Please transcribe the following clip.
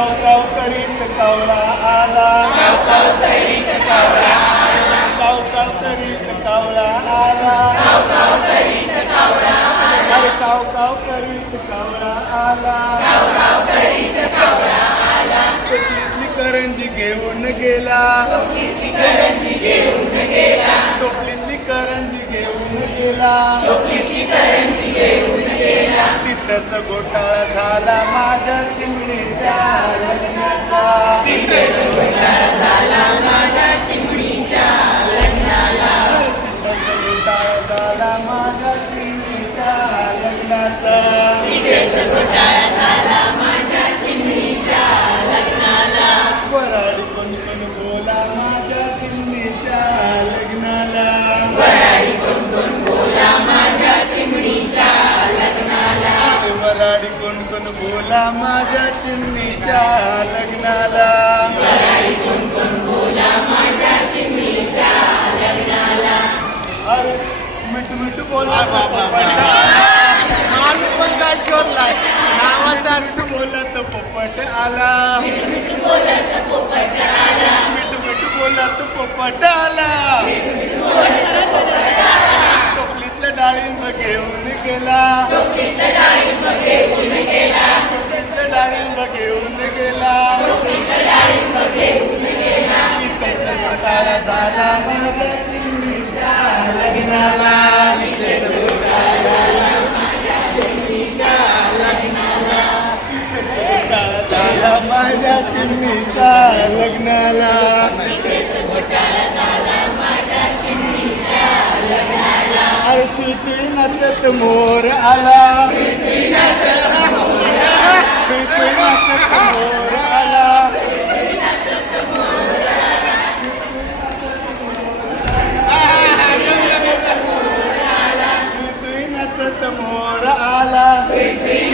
काव काव करीत कावळा आला. काव काव करीत कावळा आला. अरे काव काव करीत कावळा आला. टोपलीतली करंजी घेऊन गेला. टोपलीतली करंजी घेऊन गेला. तिथंच घोटाळा झाला माझ्या चिमणीच्या बोला माझ्या चिमणीच्या लग्नाला अरे वराडी कोण लग्नाला मिठ मिठ बोला बाबा झाला माझ्या लग्नाला झाला माझ्या चिमणीच्या लग्नाला अरे तिथे नचत मोर आला तिथे नचत मोर आला तिथे नचत मोर आला